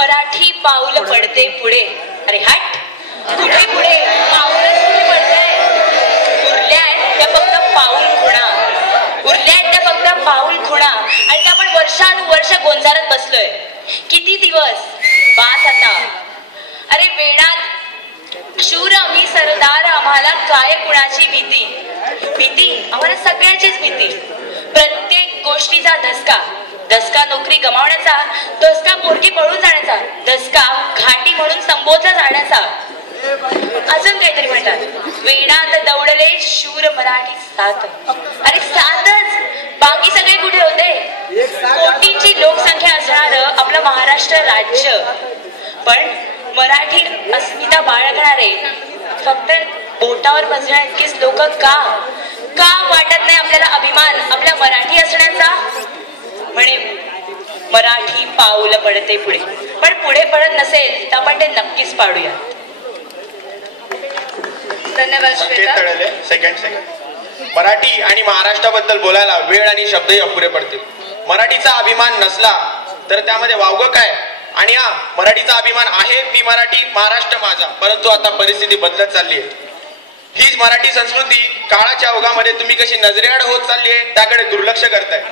मराठी पाऊल पडते पुढे. अरे हट, कुठे पुढे? पाऊलच कुठे पडतंय? उरल्या आहेत त्या फक्त पाऊल खुणा, उरल्या आहेत त्या फक्त पाऊल खुणा. आणि त्या आपण वर्षानुवर्ष गोंजारत बसलोय. किती दिवस? बास आता. अरे वेडात शूर आम्ही सरदार, आम्हाला काय कुणाची भीती? भीती आम्हाला सगळ्यांचीच भीती. प्रत्येक गोष्टीचा धसका, धसका नोकरी गमावण्याचा, धसका पोरगी पळून जाण्याचा, धसका घाटी म्हणून संबोधला जाण्याचा. अजून काहीतरी म्हणतात, वेडात दौडले शूर मराठी साथ. अरे साथच, बाकी सगळे कुठे होते? कोटींची लोकसंख्या असणार आपलं महाराष्ट्र राज्य, पण मराठी अस्मिता बाळगणारे फक्त बोटावर बसण्या इतकेच लोक का वाटत नाही आपल्याला अभिमान आपल्या मराठी असण्याचा? म्हणे मराठी पाऊल पडते पुढे, पण पुढे पडत नसेल तर आपण ते नक्कीच पाडूया. धन्यवाद श्वेता. सेकंड मराठी आणि महाराष्ट्राबद्दल बोलायला वेळ आणि शब्दही अपुरे पडतील. मराठीचा अभिमान नसला तर त्यामध्ये वावगं काय? आणि हा मराठीचा अभिमान आहे, मी मराठी, महाराष्ट्र माझा. परंतु आता परिस्थिती बदलत चालली आहे. हीच मराठी संस्कृती काळाच्या ओघामध्ये तुम्ही कशी नजरेआड होत चालली आहे त्याकडे दुर्लक्ष करताय.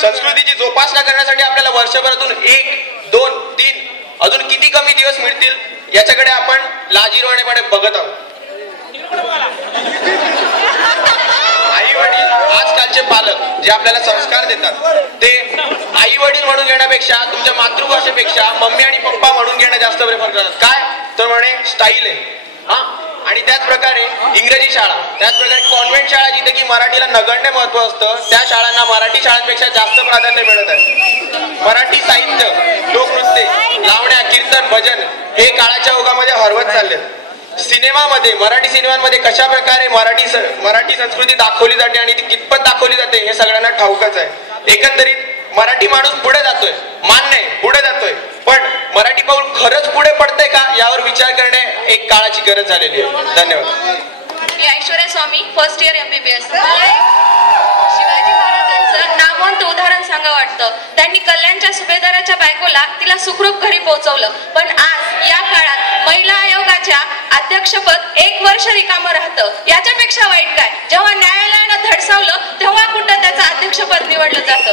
संस्कृतीची जोपासना करण्यासाठी आपल्याला वर्षभरातून 1, 2, 3 अजून किती कमी दिवस मिळतील याच्याकडे आपण लाजिरवाणेपणे बघत आहोत. आई वडील, आजकालचे पालक जे आपल्याला संस्कार देतात ते आई वडील म्हणून घेण्यापेक्षा तुमच्या मातृभाषेपेक्षा मम्मी आणि पप्पा म्हणून घेणं जास्त प्रेफर करतात. काय तर म्हणे स्टाईल आहे. हा, आणि त्याच प्रकारे इंग्रजी शाळा, त्याच प्रकारे कॉन्व्हेंट शाळा जिथे की मराठीला नगण्य महत्व असतं त्या शाळांना मराठी शाळांपेक्षा जास्त प्राधान्य मिळत आहे. मराठी साहित्य, लोकनृत्य, लावण्या, कीर्तन, भजन हे काळाच्या ओघामध्ये हरवत चालले. सिनेमामध्ये, मराठी सिनेमांमध्ये कशा प्रकारे मराठी संस्कृती दाखवली जाते आणि ती कितपत दाखवली जाते हे सगळ्यांना ठाऊकच आहे. एकंदरीत मराठी माणूस पुढे जातोय, मान्य आहे, पुढे जातोय, पण मराठी पाऊल खरंच पुढे पडतंय का यावर विचार करणे एक काळाची गरज झालेली आहे. धन्यवाद. मी ऐश्वर्या स्वामी, फर्स्ट इयर MBBS. शिवाजी महाराजांचं नामवंत उदाहरण सांगा वाटतं. त्यांनी कल्याणच्या सुभेदाराच्या बायकोला तिला सुखरूप घरी पोहोचवलं, पण आज या काळात महिला आयोगाच्या अध्यक्षपद 1 वर्ष रिकामं राहतं. याच्यापेक्षा वाईट काय? जेव्हा न्यायालयानं धडसावलं तेव्हा कुठं त्याचं अध्यक्षपद निवडलं जातं.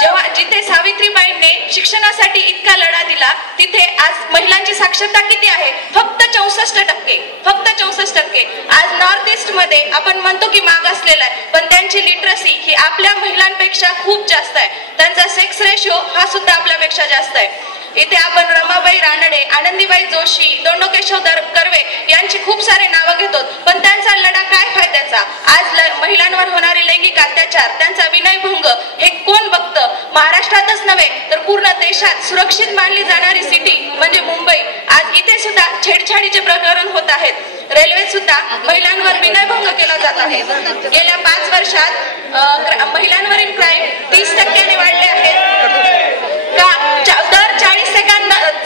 जेव्हा जिथे सावित्रीबाईंनी शिक्षणासाठी इतका लढा दिला तिथे आज महिलांची साक्षरता किती आहे? फक्त 64%. फक्त 64%. आज नॉर्थ ईस्ट मध्ये आपण म्हणतो की मागासलेला आहे, पण त्यांची लिटरसी ही आपल्या महिलांपेक्षा खूप जास्त आहे. त्यांचा सेक्स रेशो हा सुद्धा आपल्यापेक्षा जास्त आहे. इथे आपण रमाबाई रानडे, आनंदीबाई जोशी, दोंडोकेशव कर्वे यांची खूप सारे नावं घेतो, पण त्यांचा लढा काय फायद्याचा? आज महिलांवर होणारे लैंगिक अत्याचार, त्यांचा विनयभंग हे कोण बघतं? महाराष्ट्रातच नव्हे तर पूर्ण देशात सुरक्षित मानली जाणारी सिटी म्हणजे मुंबई, आज इथे सुद्धा छेडछाडीचे प्रकरण होत आहेत. रेल्वेत सुद्धा महिलांवर विनयभंग केला जात आहे. गेल्या 5 वर्षात महिलांवरील क्राईम 30% वाढले आहेत. दर 40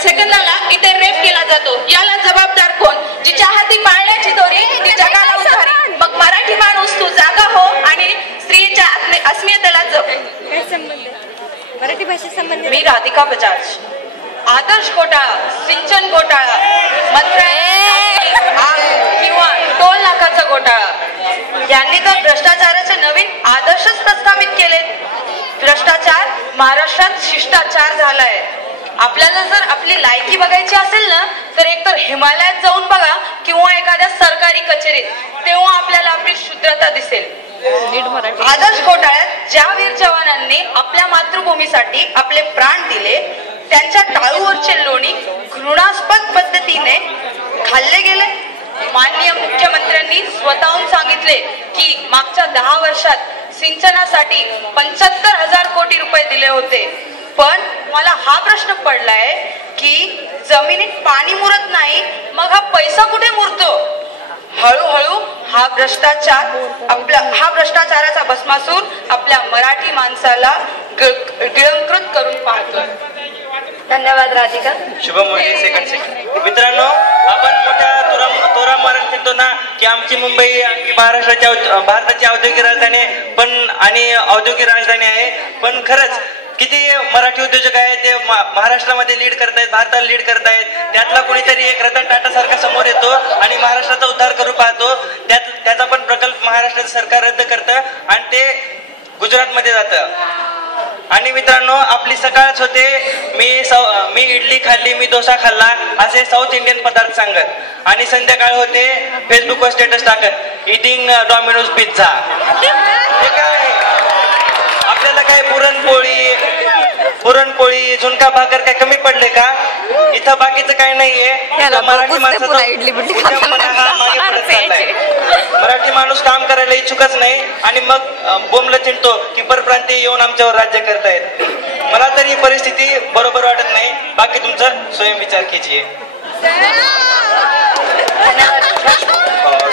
सेकंदाला इथे रेप केला जातो. याला जबाबदार कोण? जिच्या हाती पाळण्याची दोरी ती जगाला उभारी. मग मराठी माणूस तू जागा हो आणि स्त्रीच्या अस्मितेला जप. मराठी भाषेसंबंधी मी राधिका बजाज. आदर्श घोटाळा, सिंचन घोटाळा, किंवा टोल नाकाचा घोटाळा यांनी तर भ्रष्टाचाराचे नवीन आदर्शच प्रस्थापित केले. भ्रष्टाचार महाराष्ट्रात शिष्टाचार झालाय. आपल्याला जर आपली लायकी बघायची असेल ना तर एकतर हिमालयात जाऊन बघा किंवा एखाद्या सरकारी कचेरीत, तेव्हा आपल्याला आपली शुद्धता दिसेल. आदर्श घोटाळ्यात ज्या वीर जवानांनी आपल्या मातृभूमीसाठी आपले प्राण दिले त्यांच्या टाळूवरचे लोणी घृणास्पद पद्धतीने खाल्ले गेले. माननीय मुख्यमंत्र्यांनी स्वतःहून सांगितले की मागच्या 10 वर्षात सिंचनासाठी 75,000 कोटी रुपये दिले होते. पण मला हा प्रश्न पडलाय की जमिनीत पाणी मुरत नाही, मग हा पैसा कुठे मुरतो? हळूहळू हा भ्रष्टाचाराचा भस्मासूर आपल्या मराठी माणसाला गिळंकृत करून पाहतो. धन्यवाद राधिका. शुभमोदी. सेकंड मित्रांनो, आपण मोठ्या तोरा मारत म्हणतो ना की आमची मुंबई भारताची औद्योगिक राजधानी पण आणि औद्योगिक राजधानी आहे, पण खरंच किती मराठी उद्योजक आहेत ते महाराष्ट्रामध्ये लीड करतायत, भारताला लीड करतायत. त्यातला कोणीतरी एक रतन टाटा सारखा समोर येतो आणि महाराष्ट्राचा उद्धार करू पाहतो. त्याचा पण प्रकल्प महाराष्ट्राचं सरकार रद्द करतं आणि ते गुजरातमध्ये जातं. आणि मित्रांनो, आपली सकाळच होते मी इडली खाल्ली, मी डोसा खाल्ला असे साऊथ इंडियन पदार्थ सांगत आणि संध्याकाळ होते फेसबुकवर स्टेटस टाकत इटिंग डॉमिनोज पिझ्झा. हे काय आपल्याला काय पुरणपोळी झुणका भाकर काय कमी पडले का? इथं बाकीचं काय नाहीये. मराठी माणसाचा हा मागे पडत चाललाय. मराठी माणूस काम करायला इच्छुकच नाही आणि मग बोंबलं चिंतो की परप्रांतीय येऊन आमच्यावर राज्य करतायत. मला तर ही परिस्थिती बरोबर वाटत नाही. बाकी तुमचं स्वयंविचार कीजिए.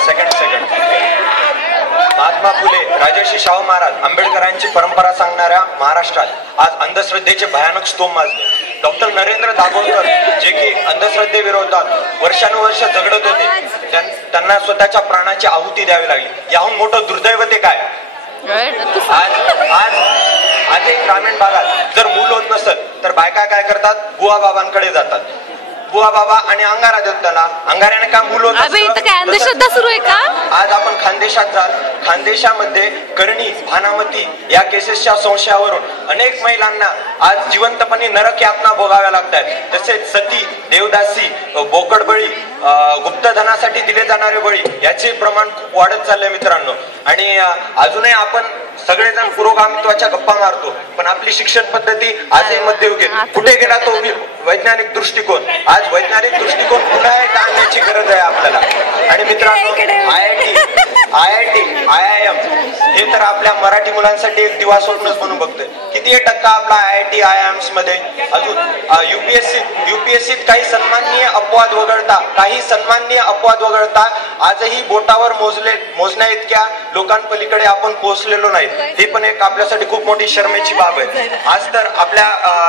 सेकंड महात्मा फुले, राजर्षी शाहू महाराज, आंबेडकरांची परंपरा सांगणाऱ्या महाराष्ट्रात आज अंधश्रद्धेचे भयानक स्तोम माजले. डॉक्टर नरेंद्र दाभोळकर जे की अंधश्रद्धेविरोधात वर्षानुवर्ष झगडत होते, त्यांना स्वतःच्या प्राणाची आहुती द्यावी लागली. याहून मोठं दुर्दैव ते काय? आजही ग्रामीण भागात जर मूल होत नसत तर बायका काय करतात? बुवा बाबांकडे जातात. बुवा बाबा आणि अंगारा देतात त्याला. अंगाऱ्याने काय मूल होत अंधश्रद्धा सुरू आहे का? आज आपण खानदेशात जाल, खानदेशामध्ये करणी, भानामती या केसेसच्या संशयावरून अनेक महिलांना आज जिवंतपणे नरक यातना भोगाव्या लागतात. तसेच सती, देवदासी, बोकडबळी, गुप्तधनासाठी दिले जाणारे बळी याचे प्रमाण खूप वाढत चाललंय मित्रांनो. आणि अजूनही आपण सगळेजण पुरोगामित्वाच्या गप्पा मारतो, पण आपली शिक्षण पद्धती आजही मध्ययुगीन. कुठे गेला तो वैज्ञानिक दृष्टिकोन? आज वैज्ञानिक दृष्टिकोन पुन्हा एकदा आणण्याची गरज आहे आपल्याला. आणि मित्रांनो, IIT, IIM हे तर आपल्या मराठी मुलांसाठी एक दिवा स्वप्नच म्हणून बघतोय. किती टक्का आपला IIT, IIMs मध्ये? अजून UPSCत काही सन्माननीय अपवाद वगळता आजही बोटावर मोजण्या इतक्या लोकांपलीकडे आपण पोहोचलेलो नाही. ही पण एक आपल्यासाठी खूप मोठी शरमेची बाब आहे. आज तर आपल्या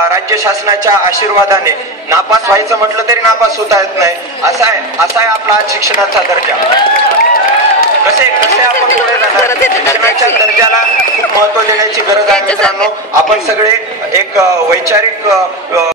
राज्य शासनाच्या आशीर्वादाने नापास व्हायचं म्हटलं तरी नापास होता येत नाही. असा आहे आपला आज शिक्षणाचा दर्जा. कसे आपण पुढे जाणार? शिक्षणाच्या दर्जाला खूप महत्व देण्याची गरज आहे मित्रांनो. आपण सगळे एक वैचारिक